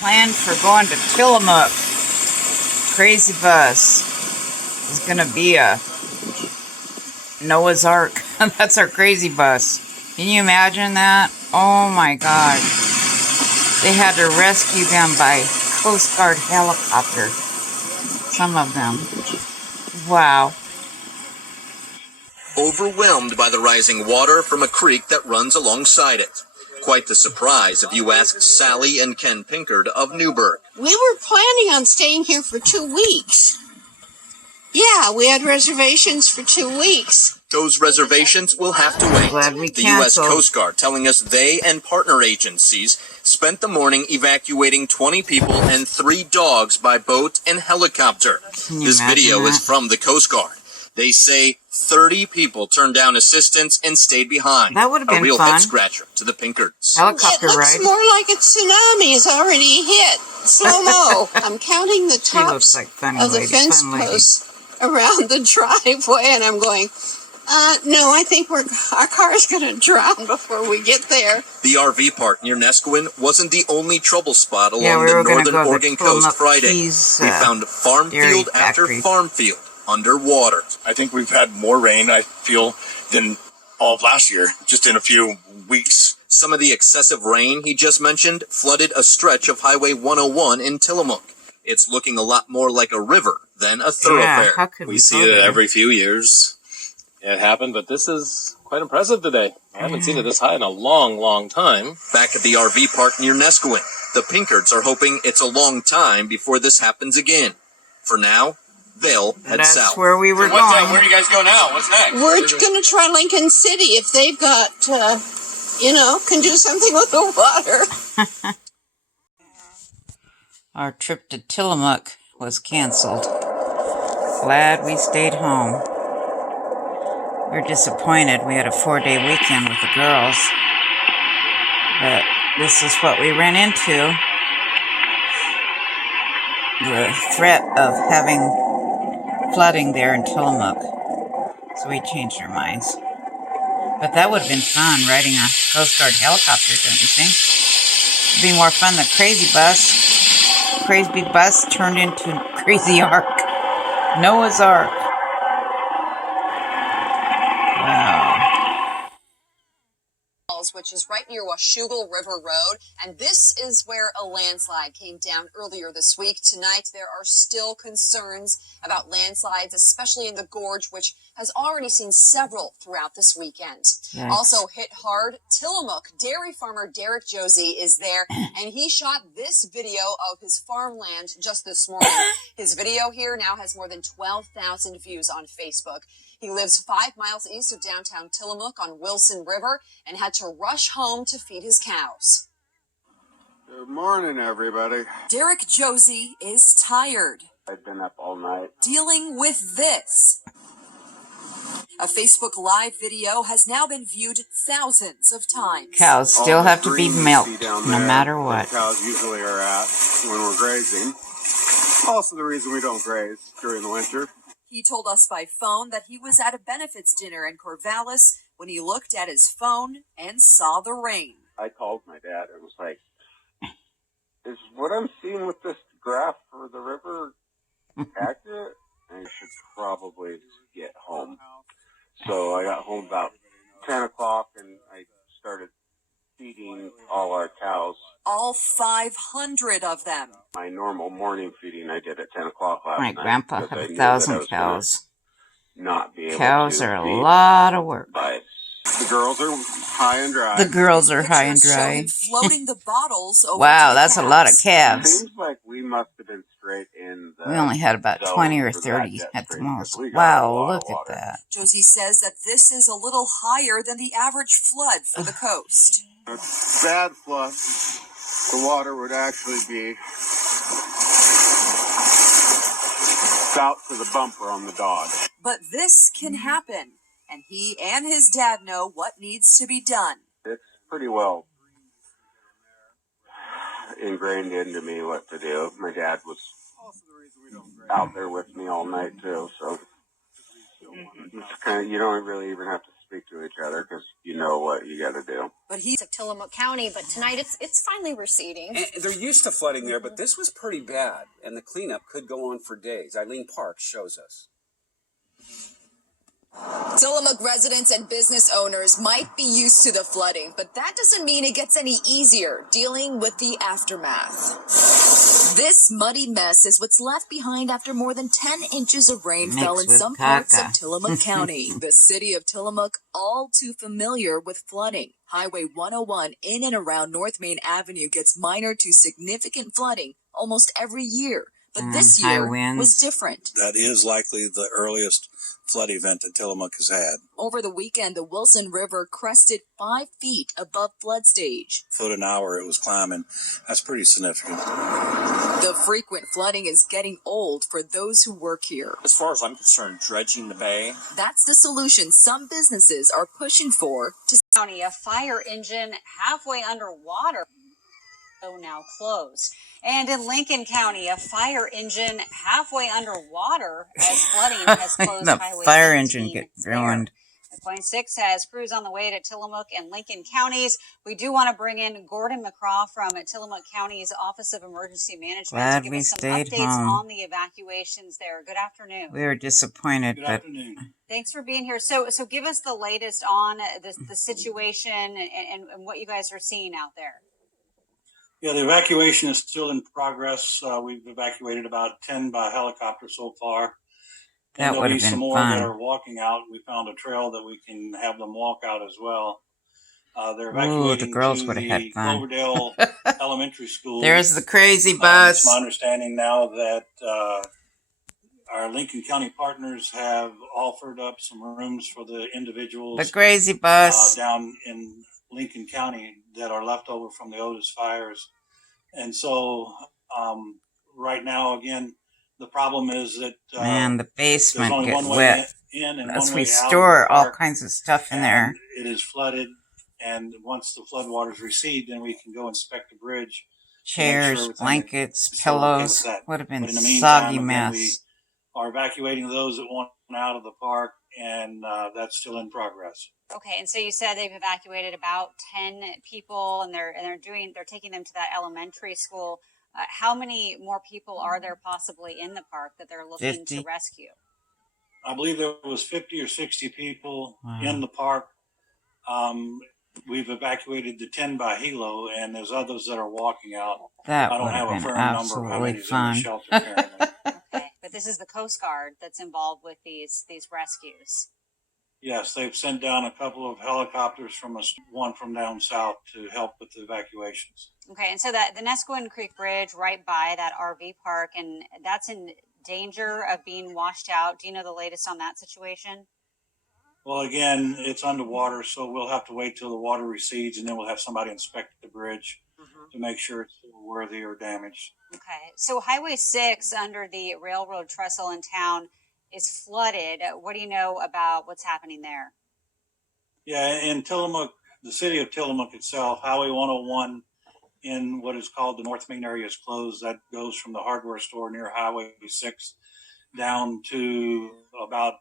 Plan for going to Tillamook. Crazy bus. It's gonna be a Noah's Ark. That's our crazy bus. Can you imagine that? Oh my God. They had to rescue them by Coast Guard helicopter. Some of them. Wow. Overwhelmed by the rising water from a creek that runs alongside it. Quite the surprise if you ask Sally and Ken Pinkard of Newburgh. We were planning on staying here for 2 weeks. Yeah, we had reservations for 2 weeks. Those reservations will have to wait. Glad we The U.S. canceled. Coast Guard telling us they and partner agencies spent the morning evacuating 20 people and 3 dogs by boat and helicopter. This video is from the Coast Guard. They say 30 people turned down assistance and stayed behind. That would have been a real fun. head scratcher to the Pinkards. Helicopter It looks ride. more like a tsunami has already hit. Slow-mo. I'm counting the She looks tops like funny of the lady, fence fun lady. posts around the driveway, and I'm going, no, I think our car's going to drown before we get there. The RV park near Nesquin wasn't the only trouble spot along Yeah, we the were gonna northern go to Oregon Tillamook coast Friday. Cheese, We found farm dairy field after factory. farm field underwater. I think we've had more rain, I feel, than all of last year, just in a few weeks. Some of the excessive rain he just mentioned flooded a stretch of Highway 101 in Tillamook. It's looking a lot more like a river than a thoroughfare. Yeah, how could we We see go it there? every few years. It happened, but this is quite impressive today. I haven't seen it this high in a long, long time. Back at the RV park near Nesquin, the Pinkards are hoping it's a long time before this happens again. For now, they'll head That's south. where we were Where going. do you guys go now? What's next? We're going to try Lincoln City if they've got, can do something with the water. Our trip to Tillamook was canceled. Glad we stayed home. We were disappointed. We had a 4-day weekend with the girls. But this is what we ran into. The threat of having flooding there in Tillamook. So we changed our minds. But that would have been fun, riding a Coast Guard helicopter, don't you think? It'd be more fun than Crazy Bus. Crazy Bus turned into Crazy Ark. Noah's Ark. Wow. Which is right near Washougal River Road, and this is where a landslide came down earlier this week. Tonight, there are still concerns about landslides, especially in the gorge, which has already seen several throughout this weekend. Yikes. Also hit hard, Tillamook dairy farmer Derek Josie is there, and he shot this video of his farmland just this morning. His video here now has more than 12,000 views on Facebook. He lives 5 miles east of downtown Tillamook on Wilson River and had to rush home to feed his cows. Good morning, everybody. Derek Josie is tired, I've been up all night. dealing with this. A Facebook Live video has now been viewed thousands of times. Cows still All the have to be greens you milked, see down no there, matter the what. cows usually are at when we're grazing. Also the reason we don't graze during the winter. He told us by phone that he was at a benefits dinner in Corvallis when he looked at his phone and saw the rain. I called my dad and was like, is what I'm seeing with this graph for the river accurate? I should probably get home. So I got home about 10 o'clock and I started feeding all our cows. All 500 of them. My normal morning feeding I did at 10 o'clock last My night. grandpa because I had knew that I 1,000 was gonna cows. Not be able Cows to are a feed. lot of work. But the girls are high and dry. The girls are high and Pictures show dry. him floating the bottles over Wow, to the that's a lot of calves. calves. Seems like we must have been straight in the We only had about zone 20 or for that 30 jet at the stream, most. 'cause we got a Wow, lot look of at water. that. Josie says that this is a little higher than the average flood for the coast. A bad flood, the water would actually be about to the bumper on the dog. But this can happen, and he and his dad know what needs to be done. It's pretty well ingrained into me what to do. My dad was out there with me all night too, so it's kind of, you don't really even have to speak to each other because you know what you got to do. But he's at Tillamook County, but tonight it's finally receding. And they're used to flooding there, but this was pretty bad, and the cleanup could go on for days. Eileen Parks shows us. Tillamook residents and business owners might be used to the flooding, but that doesn't mean it gets any easier dealing with the aftermath. This muddy mess is what's left behind after more than 10 inches of rain fell in some parts of Tillamook County. The city of Tillamook, all too familiar with flooding. Highway 101 in and around North Main Avenue gets minor to significant flooding almost every year. But this year was different. That is likely the earliest flood event that Tillamook has had. Over the weekend, the Wilson River crested 5 feet above flood stage. Foot an hour it was climbing. That's pretty significant. The frequent flooding is getting old for those who work here. As far as I'm concerned, dredging the bay. That's the solution some businesses are pushing for. County, a fire engine halfway underwater, now closed. And in Lincoln County, a fire engine halfway underwater as flooding has closed the Highway fire 18 engine get ruined. Point 6 has crews on the way to Tillamook and Lincoln counties. We do want to bring in Gordon McCraw from Tillamook County's Office of Emergency Management Glad to give we us some stayed updates home. on the evacuations there. Good afternoon. We were disappointed, Good but afternoon. Thanks for being here. So give us the latest on the situation and what you guys are seeing out there. Yeah, the evacuation is still in progress. We've evacuated about 10 by helicopter so far. that would have Some been more that fun. are walking out. We found a trail that we can have them walk out as well. They're evacuating the girls to would have the had fun. Cloverdale Elementary School. There's the crazy It's bus. my understanding now that our Lincoln County partners have offered up some rooms for the individuals The crazy bus. down in Lincoln County that are left over from the Otis fires. And so right now, again, the problem is that Man, the there's basement only gets one way wet. in and As one we way out of the store all park, kinds of stuff in and there. it is flooded. And once the floodwaters recede, then we can go inspect the bridge. Chairs, everything blankets, is still okay with pillows. that. Would have been But in a the meantime, soggy again, mess. we are evacuating those that want out of the park, and that's still in progress. Okay, and so you said they've evacuated about 10 people, and they're taking them to that elementary school. How many more people are there possibly in the park that they're looking 50. to rescue? I believe there was 50 or 60 people Wow. in the park. We've evacuated the 10 by Hilo, and there's others that are walking out. That I don't would have have a been firm number of how absolutely many's in the fun. shelter currently. Okay, but this is the Coast Guard that's involved with these rescues. Yes, they've sent down a couple of helicopters from us, one from down south, to help with the evacuations. Okay, and so that the Nesquin Creek Bridge right by that RV park, and that's in danger of being washed out. Do you know the latest on that situation? Well, again, it's underwater, so we'll have to wait till the water recedes, and then we'll have somebody inspect the bridge to make sure it's still worthy or damaged. Okay, so Highway 6 under the railroad trestle in town is flooded. What do you know about what's happening there? Yeah, in Tillamook, the city of Tillamook itself, Highway 101 in what is called the North Main area is closed. That goes from the hardware store near Highway 6 down to about